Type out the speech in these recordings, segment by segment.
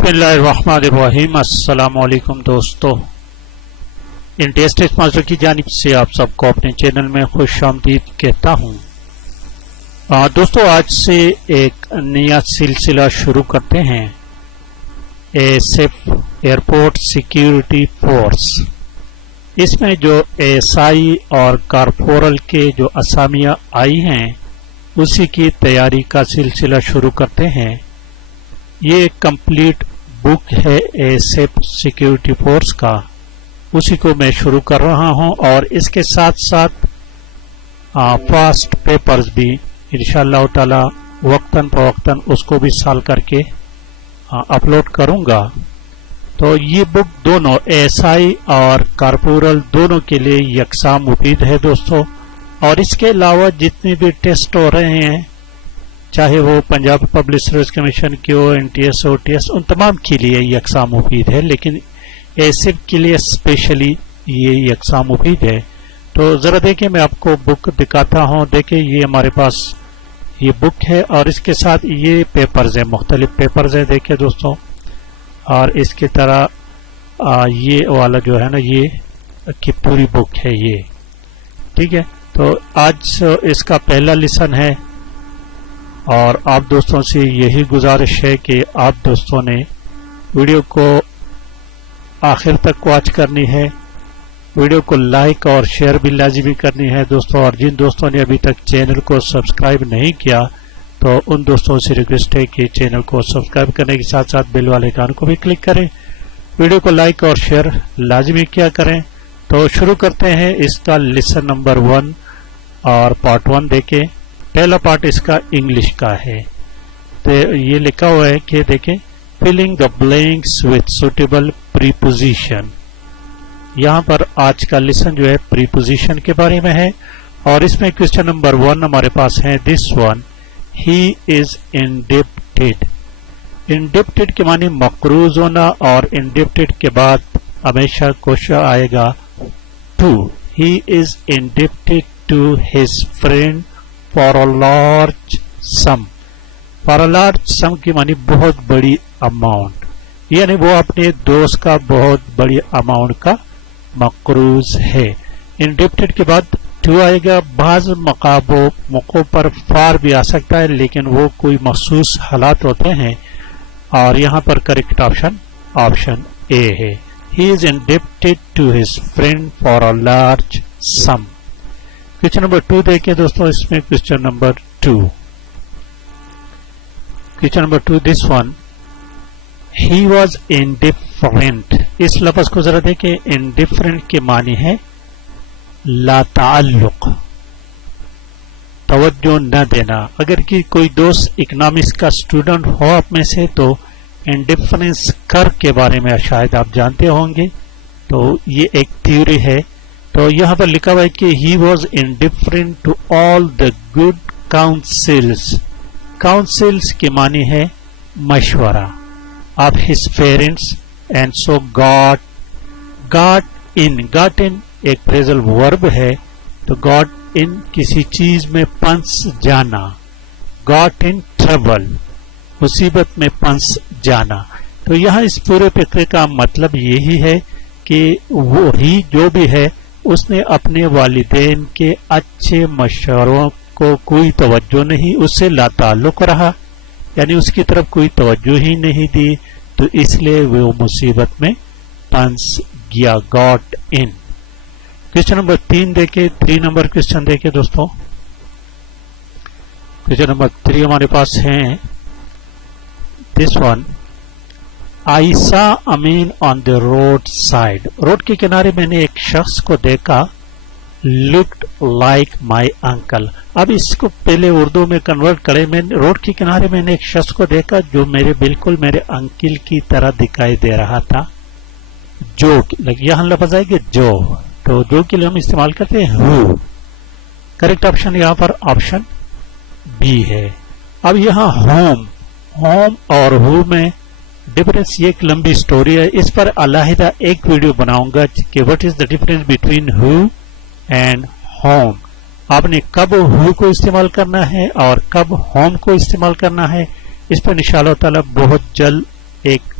बिस्मिल्लाहिर्रहमानिर्रहीम। अस्सलाम वालेकुम दोस्तों, इंटेस टेस्ट मास्टर की जानिब से आप सबको अपने चैनल में खुश आमदीद कहता हूँ। दोस्तों, आज से एक नया सिलसिला शुरू करते हैं। एएसएफ एयरपोर्ट सिक्योरिटी फोर्स, इसमें जो एएसआई और कारपोरल के जो असामियाँ आई हैं उसी की तैयारी का सिलसिला शुरू करते हैं। ये एक कंप्लीट बुक है एएसएफ सिक्योरिटी फोर्स का, उसी को मैं शुरू कर रहा हूं और इसके साथ साथ फास्ट पेपर्स भी इंशाअल्लाह ताला वक्तन फवक्तन उसको भी साल करके अपलोड करूंगा। तो ये बुक दोनों एएसआई और कारपोरल दोनों के लिए यकसा मुफीद है दोस्तों। और इसके अलावा जितने भी टेस्ट हो रहे हैं, चाहे वो पंजाब पब्लिक सर्विस कमीशन की हो, एनटीएस, ओटीएस, उन तमाम के लिए यकसा मुफीद है, लेकिन एएसएफ के लिए स्पेशली ये यकसा मुफीद है। तो जरा देखिए, मैं आपको बुक दिखाता हूँ। देखिए, ये हमारे पास ये बुक है और इसके साथ ये पेपर्स है, मुख्तलिफ पेपर्स है। देखिए दोस्तों, और इसकी तरह ये वाला जो है ना, ये की पूरी बुक है ये, ठीक है। तो आज इसका पहला लेसन है और आप दोस्तों से यही गुजारिश है कि आप दोस्तों ने वीडियो को आखिर तक वॉच करनी है, वीडियो को लाइक और शेयर भी लाजिमी करनी है दोस्तों। और जिन दोस्तों ने अभी तक चैनल को सब्सक्राइब नहीं किया, तो उन दोस्तों से रिक्वेस्ट है कि चैनल को सब्सक्राइब करने के साथ साथ बेल वाले आइकन को भी क्लिक करें, वीडियो को लाइक और शेयर लाजिमी किया करें। तो शुरू करते हैं इसका लेसन नंबर 1 और पार्ट 1। देखें, पहला पार्ट इसका इंग्लिश का है। तो ये लिखा हुआ है कि देखें, filling the blanks with suitable preposition. यहाँ पर आज का लेसन जो है प्रीपोजिशन के बारे में है और इसमें क्वेश्चन नंबर 1 हमारे पास है this one, he is indebted. Indebted के माने मकरूज होना और इंडेप्टेड के बाद हमेशा क्वेश्चन आएगा to. He is indebted to his friend for a large sum. For a large sum की मानी बहुत बड़ी अमाउंट, यानी वो अपने दोस्त का बहुत बड़ी अमाउंट का मकरूज है। इंडेप्टेड के बाद टू आएगा। बाज मौकों पर फार भी आ सकता है, लेकिन वो कोई मखसूस हालात होते हैं और यहाँ पर करेक्ट ऑप्शन ए है। He is indebted to his friend for a large sum. Question number 2 देखिए दोस्तों, इसमें question number 2, question number 2 this one, he was indifferent. इस लफ्ज को जरा देखें, इंडिफरेंट के मानी है लाताल्लुक, तवज्जो न देना। अगर कि कोई दोस्त इकोनॉमिक्स का स्टूडेंट हो आप में से, तो इंडिफरेंस कर के बारे में शायद आप जानते होंगे। तो ये एक थ्योरी है। तो यहाँ पर लिखा हुआ है कि he was indifferent to all the good counsels. Counsels के मानी है मशवरा of his parents and so got in एक फ्रेजल वर्ब है। तो गॉट इन किसी चीज में पंस जाना, गॉट इन ट्रबल मुसीबत में पंस जाना। तो यहाँ इस पूरे फिक्रे का मतलब यही है कि वो ही जो भी है उसने अपने वालिदैन के अच्छे मशवरों को कोई तवज्जो नहीं, उससे लाताल्लुक रहा, यानी उसकी तरफ कोई तवज्जो ही नहीं दी, तो इसलिए वो मुसीबत में पंस गया, गॉट इन। क्वेश्चन नंबर 3 देखे, 3 नंबर क्वेश्चन देखे दोस्तों। क्वेश्चन नंबर 3 हमारे पास है this one, I saw a man on the road side. Road के किनारे मैंने एक शख्स को देखा, लुक्ड लाइक माई अंकल। अब इसको पहले उर्दू में कन्वर्ट करें, मैं रोड के किनारे मैंने एक शख्स को देखा जो बिल्कुल मेरे अंकल की तरह दिखाई दे रहा था। जो यहाँ लफ्ज आएगा जो, तो जो के लिए हम इस्तेमाल करते हैं हु। करेक्ट ऑप्शन यहाँ पर ऑप्शन बी है। अब यहाँ होम और हु में डिफरेंस, ये एक लंबी स्टोरी है, इस पर अलहदा एक वीडियो बनाऊंगा कि what is the difference between who and home. आपने कब हु को इस्तेमाल करना है और कब होम को इस्तेमाल करना है, इस पर इंशाअल्लाह ताला बहुत जल्द एक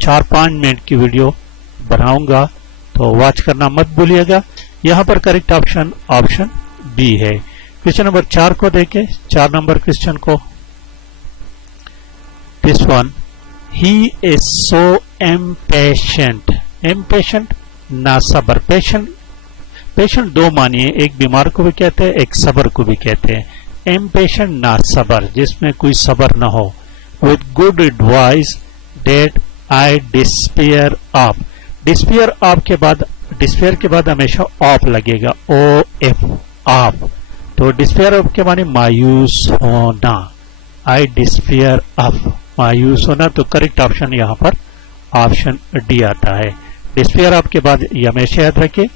4-5 मिनट की वीडियो बनाऊंगा, तो वॉच करना मत भूलिएगा। यहाँ पर करेक्ट ऑप्शन ऑप्शन बी है। क्वेश्चन नंबर 4 को देखें, 4 नंबर क्वेश्चन को। This one, he is so impatient. Impatient ना सबर। पेशेंट दो मानिए, एक बीमार को भी कहते हैं, एक सबर को भी कहते हैं। इम्पेशेंट ना सबर, जिसमें कोई सबर ना हो। With good advice that I despair of. Despair के बाद हमेशा ऑफ लगेगा, ओ एफ, ऑफ। तो डिस्पेयर ऑफ के माने मायूस होना। आई डिस्पेयर ऑफ, मायूस होना। तो करेक्ट ऑप्शन यहाँ पर ऑप्शन डी आता है। डिस्पेयर ऑफ के बाद ये हमेशा याद रखें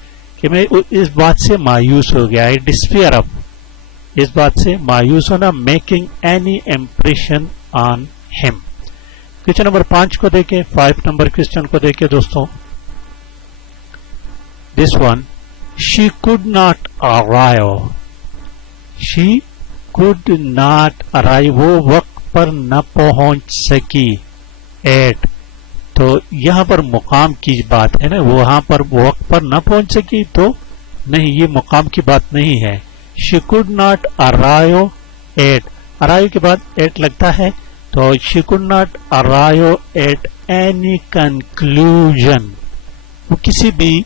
कि मैं इस बात से मायूस हो गया। आई डिस्पेयर ऑफ, इस बात से मायूस होना। Making any impression on him. Question number 5 को देखें, 5 नंबर क्वेश्चन को देखें दोस्तों। This one, she could not arrive. She could not arrive, वो वक्त पर न पहुंच सकी। एट, तो यहां पर मुकाम की बात है ना, वहां पर वक्त पर न पहुंच सकी, तो नहीं, ये मुकाम की बात नहीं है। She could not arrive at, arrive के बाद एट लगता है, तो she could not arrive at any conclusion. वो किसी भी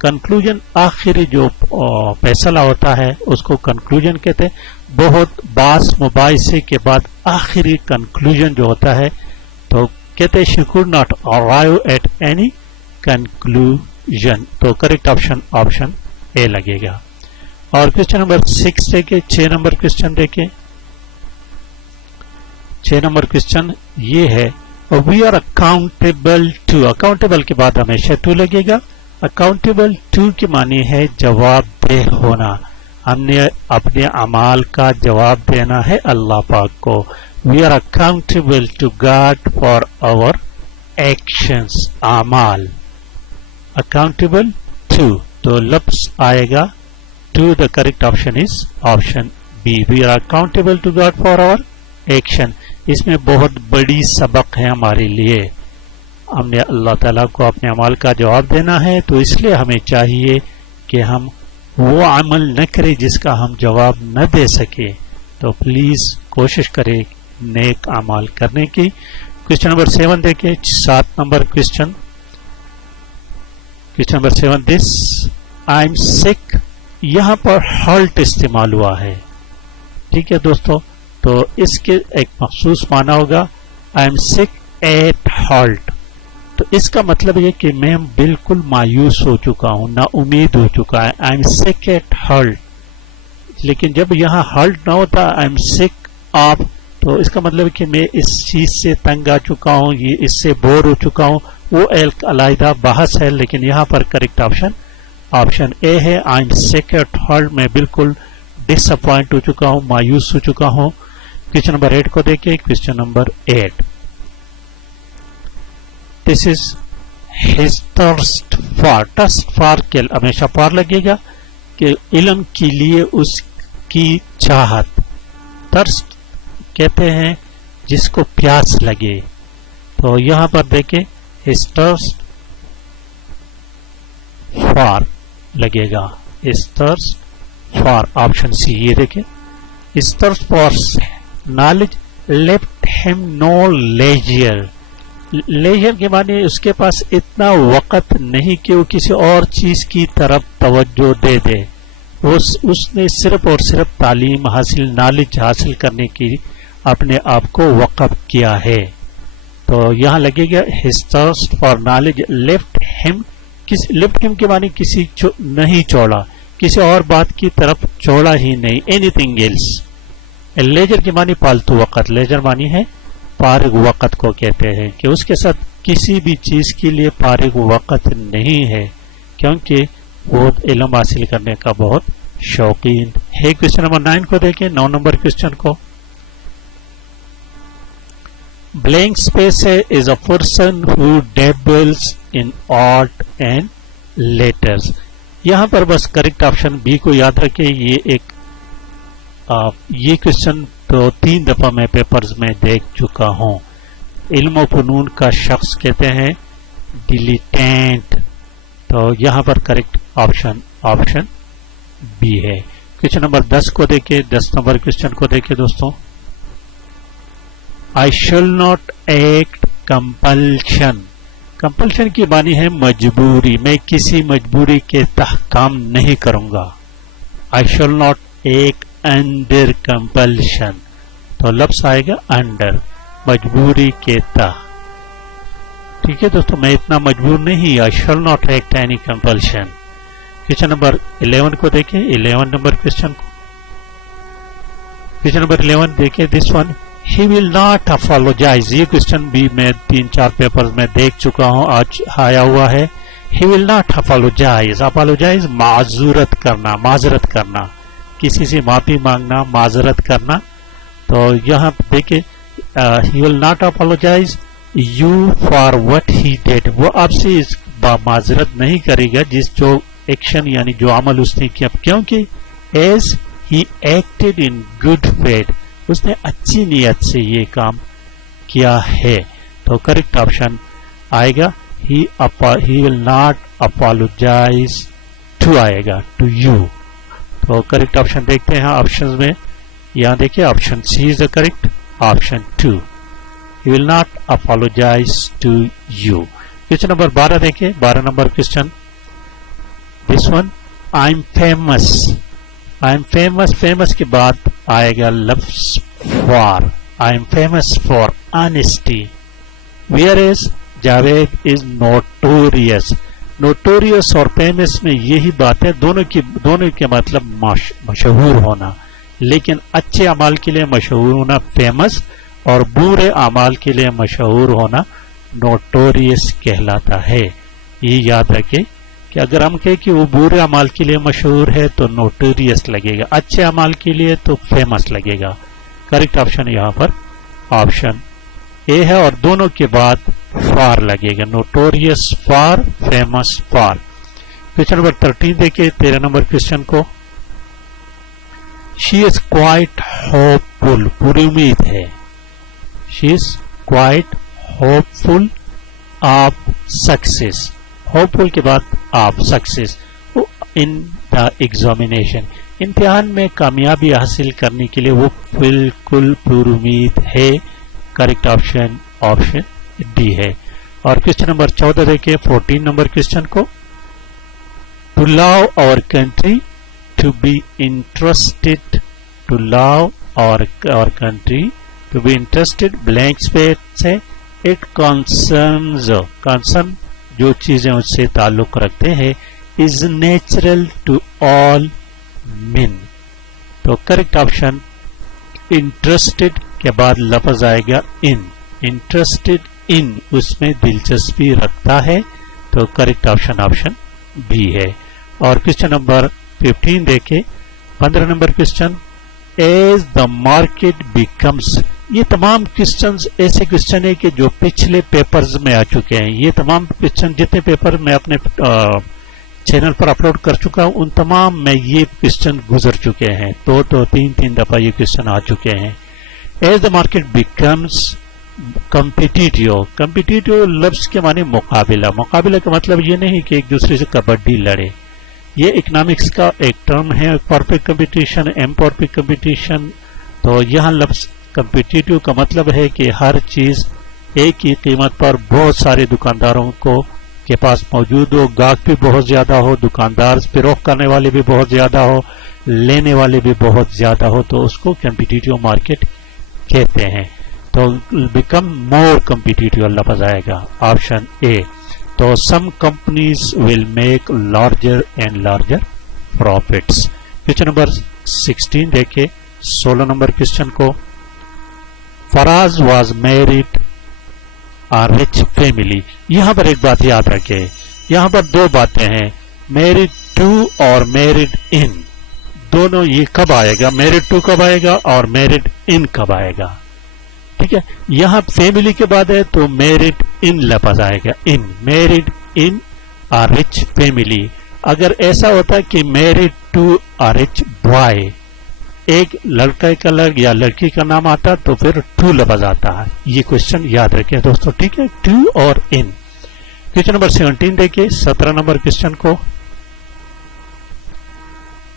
कंक्लूजन, आखिरी जो फैसला होता है उसको कंक्लूजन कहते हैं। बहुत बास मुबाहिसे के बाद आखिरी कंक्लूजन जो होता है, तो कहते हैं she could not arrive at any conclusion. तो करेक्ट ऑप्शन ऑप्शन ए लगेगा। और क्वेश्चन नंबर 6 देखे, 6 नंबर क्वेश्चन देखे। 6 नंबर क्वेश्चन ये है, we are accountable to. Accountable के बाद हमेशा टू लगेगा। अकाउंटेबल टू की मानी है जवाबदेह होना। हमने अपने अमाल का जवाब देना है अल्लाह पाक को। We are accountable to God for our actions, अमाल। अकाउंटेबल टू, तो लफ्ज आएगा to. The correct option is option B. We are accountable to God for our action. इसमें बहुत बड़ी सबक है हमारे लिए। हमने अल्लाह ताला को अपने अमाल का जवाब देना है, तो इसलिए हमें चाहिए कि हम वो अमल न करें जिसका हम जवाब न दे सके। तो प्लीज कोशिश करें नेक अमाल करने की। क्वेश्चन नंबर 7 देखें, 7 number question. Question number 7, this I am सिक। यहां पर हॉल्ट इस्तेमाल हुआ है, ठीक है दोस्तों। तो इसके एक मखसूस माना होगा, I am sick at heart. तो इसका मतलब ये कि मैं बिल्कुल मायूस हो चुका हूं, ना उम्मीद हो चुका है। I am sick at heart. लेकिन जब यहाँ हॉल्ट ना होता, आई एम सिक ऑफ, तो इसका मतलब कि मैं इस चीज से तंग आ चुका हूं, ये इससे बोर हो चुका हूं। वो एक अलग बहस है, लेकिन यहाँ पर करेक्ट ऑप्शन ऑप्शन ए है। I am sick at heart, मैं बिल्कुल डिसअपॉइंट हो चुका हूं, मायूस हो चुका हूं। क्वेश्चन नंबर 8 को देखिए। Question number 8, this is his thirst for. Thirst for के हमेशा फॉर लगेगा कि इल्म के लिए उसकी चाहत। थर्स्ट कहते हैं जिसको प्यास लगे। तो यहां पर देखें हिज थर्स्ट फॉर लगेगा। His thirst for option C. ये देखें, his thirst for knowledge left him no leisure. Leisure के माने उसके पास इतना वक़्त नहीं कि वो किसी और चीज की तरफ तवज्जो दे दे। उसने सिर्फ और सिर्फ तालीम हासिल, नॉलेज हासिल करने की अपने आप को वक़्फ किया है। तो यहाँ लगेगा his thirst for knowledge left him. Left him के माने किसी नहीं छोड़ा, किसी और बात की तरफ छोड़ा ही नहीं, एनीथिंग एल्स। लेजर के मानी फालतू वक़्त। लेजर मानी है फारिग वक़्त को कहते हैं, कि उसके साथ किसी भी चीज के लिए फारिग वक़्त नहीं है, क्योंकि वो इल्म हासिल करने का बहुत शौकीन है। क्वेश्चन नंबर 9 को देखें, 9 नंबर क्वेश्चन को। ब्लैंक स्पेस है is a person who dabbles in art and letters. यहां पर बस करेक्ट ऑप्शन बी को याद रखें। ये क्वेश्चन तो 3 दफा मैं पेपर्स में देख चुका हूं। علم و فنون کا شخص کہتے ہیں ڈیلیٹینٹ. تو یہاں پر کریکٹ آپشن بی ہے. کوشچن نمبر 10 کو دیکھیں. 10 نمبر کوشچن کو دیکھیں دوستوں. I shall not act compulsion. Compulsion کی معنی ہے مجبوری. میں کسی مجبوری کے تحت کام نہیں کروں گا. I shall not act under compulsion. تو لفظ آئے گا انڈر, مجبوری کے تحت. ٹھیک ہے دوستوں, میں اتنا مجبور نہیں. I shall not act any compulsion. Question number 11 کو دیکھیں. 11 نمبر کوشچن کو. کوشچن نمبر 11 دیکھیں. This one, he will not apologize. یہ کوشچن بھی میں 3-4 پیپر میں دیکھ چکا ہوں, آج آیا ہوا ہے. he will not apologize. apologize معذرت معذرت کرنا, کسی سے معافی مانگنا, معذرت کرنا. تو یہاں دیکھیں he will not apologize you for what he did. وہ آپ سے اس معذرت نہیں کرے گا جس جو ایکشن یعنی جو عمل اس نے کیا, کیونکہ as he acted in good faith, اس نے اچھی نیت سے یہ کام کیا ہے. تو کریکٹ آپشن آئے گا he will not apologize to آئے گا to you. تو کریکٹ آپشن دیکھتے ہیں آپشن میں. یہاں دیکھیں option C is the correct. Option 2, he will not apologize to you. Question number 12 دیکھیں. 12 number question. This one, I'm famous. I'm famous. famous کے بعد آئے گا لفظ for. I'm famous for honesty. Whereas Javed is notorious. notorious اور famous میں یہی بات ہے, دونوں کے مطلب مشہور ہونا, لیکن اچھے اعمال کے لیے مشہور ہونا فیمس اور برے اعمال کے لیے مشہور ہونا notorious کہلاتا ہے. یہ یاد رکھیں کہ اگر ہم کہیں کہ وہ برے اعمال کے لیے مشہور ہے تو notorious لگے گا, اچھے اعمال کے لیے تو فیمس لگے گا. کریکٹ آپشن یہاں پر آپشن اے ہے, اور دونوں کے بعد فار لگے گا. notorious for, famous for. Question number 13 دیکھیں. 13 نمبر کوشچن کو. she is quite hopeful. پوری امید ہے. she is quite hopeful of success. hopeful کے بعد of success in the examination. امتحان میں کامیابی حاصل کرنے کے لیے وہ بالکل پر امید ہے. کریکٹ آپشن ڈی ہے. اور کوشچن نمبر 14 دیکھیں. 14 نمبر کوشچن کو. to love our country, to be interested, to love our country, to be interested blank space ہے. it concerns, concern جو چیزیں اس سے تعلق رکھتے ہیں, is natural to all men. تو کریکٹ آپشن انٹرسٹڈ کے بعد لفظ آئے گا ان. انٹرسٹڈ ان اس میں دلچسپی رکھتا ہے. تو کریکٹ آپشن بی ہے. اور کوشچن نمبر 15 دیکھیں. 15 number question. As the market becomes. یہ تمام کوشچنز ایسے کوشچن ہیں کہ جو پچھلے پیپرز میں آ چکے ہیں. یہ تمام کوشچن جتنے پیپر میں اپنے چینل پر اپلوڈ کر چکا ہوں ان تمام میں یہ کوشچن گزر چکے ہیں. 2-3 دفعہ یہ کوشچن آ چکے ہیں. As the market becomes competitive. Competitive لفظ کے معنی مقابلہ. مقابلہ کا مطلب یہ نہیں کہ ایک دوسرے سے کبڈی لڑے. یہ اکنامکس کا ایک ٹرم ہے. Perfect competition, imperfect competition. تو یہاں لفظ کمپیٹیٹیو کا مطلب ہے کہ ہر چیز ایک ہی قیمت پر بہت سارے دکانداروں کے پاس موجود ہو, گاہک بھی بہت زیادہ ہو, دکاندار فروخت کرنے والے بھی بہت زیادہ ہو, لینے والے بھی بہت زیادہ ہو, تو اس کو کمپیٹیٹیو مارکیٹ کہتے ہیں. تو بیکم مور کمپیٹیٹیو لفظ آئے گا. Option A. تو some companies will make larger and larger profits. Question number 16 دیکھیں. 16 نمبر کوشچن کو. Faraz was married a rich family. یہاں پر ایک بات یاد رکھے, یہاں پر دو باتیں ہیں, میریڈ ٹو اور میریڈ ان. دونوں یہ کب آئے گا, میریڈ ٹو کب آئے گا اور میریڈ ان کب آئے گا. ٹھیک ہے, یہاں فیملی کے بعد ہے تو میریڈ ان لفظ آئے گا. In, married in a rich family. اگر ایسا ہوتا کہ married to a rich boy ایک لڑکے کا یا لڑکی کا نام آتا تو پھر ٹو لفظ آتا ہے. یہ کوشچن یاد رکھیں دوستوں, ٹھیک ہے, ٹو اور ان. کوشچن نمبر 17 دیکھیں, 17 نمبر کوشچن کو.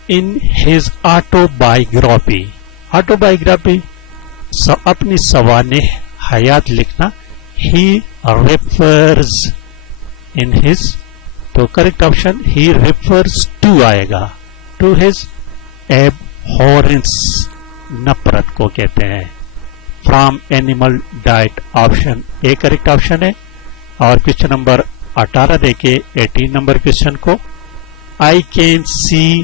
In his autobiography, autobiography اپنی سوانح حیات لکھنا. ہی ریفرز ان ہز, تو correct option he refers to آئے گا, ٹو ہز ایبہورنس, نفرت کو کہتے ہیں, from animal diet. Option A correct option ہے. اور کوشچن نمبر 18 دیکھیں, 18 نمبر کوشچن کو. آئی کین سی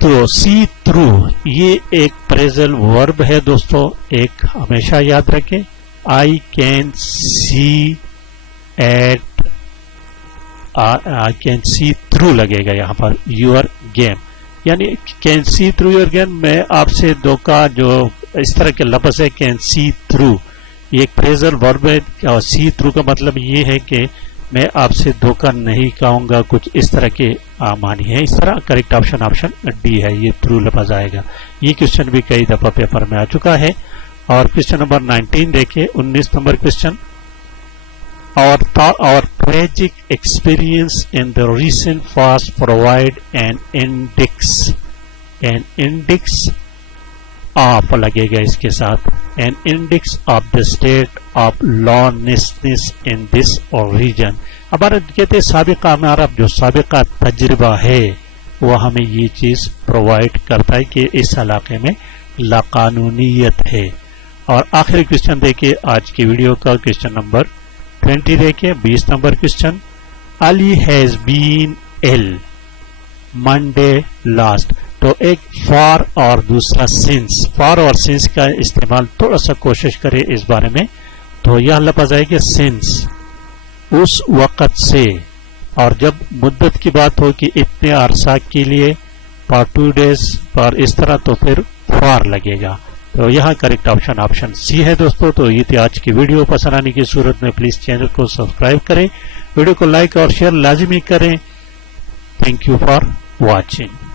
تو سی تھرو, یہ ایک پریزل ورب ہے دوستوں, ایک ہمیشہ یاد رکھیں. I can see at, I can see through لگے گا یہاں پر یور گیم, یعنی can see through your game. میں آپ سے دھوکا جو اس طرح کے لفظ ہے کین سی تھرو, یہ ایک پریزل ورب ہے, اور سی تھرو کا مطلب یہ ہے کہ میں آپ سے دھوکا نہیں کہوں گا, کچھ اس طرح کے معنی ہے. اس طرح کریکٹ آپشن آپشن ڈی ہے, یہ تھرو لفظ آئے گا. یہ کوشچن بھی کئی دفعہ پیپر میں آ چکا ہے. اور کوشچن نمبر 19 دیکھیں, 19 نمبر کوشچن. اور tragic experience in the recent past provide an index of لگے گا اس کے ساتھ, an index of the state of lawlessness in this region. ہمارا کہتے ہیں سابقہ, ہمارا جو سابقہ تجربہ ہے وہ ہمیں یہ چیز پرووائڈ کرتا ہے کہ اس علاقے میں لاقانونیت ہے. اور آخری کوشچن دیکھیں آج کی ویڈیو کا, کوشچن نمبر 20 دیکھیں, 20 number question. Ali has been L Monday last, تو ایک فار اور دوسرا سنس, فار اور سنس کا استعمال تھوڑا سا کوشش کرے اس بارے میں. تو یہ لفظ آئے گا سنس, اس وقت سے, اور جب مدت کی بات ہو کہ اتنے عرصہ کے لیے, فار 2 days, اور اس طرح تو پھر فار لگے گا. تو یہاں کریکٹ آپشن آپشن سی ہے دوستوں. تو یہ تھی آج کی ویڈیو. پسند آنے کی صورت میں پلیز چینل کو سبسکرائب کریں, ویڈیو کو لائک اور شیئر لازمی کریں. Thank you for watching.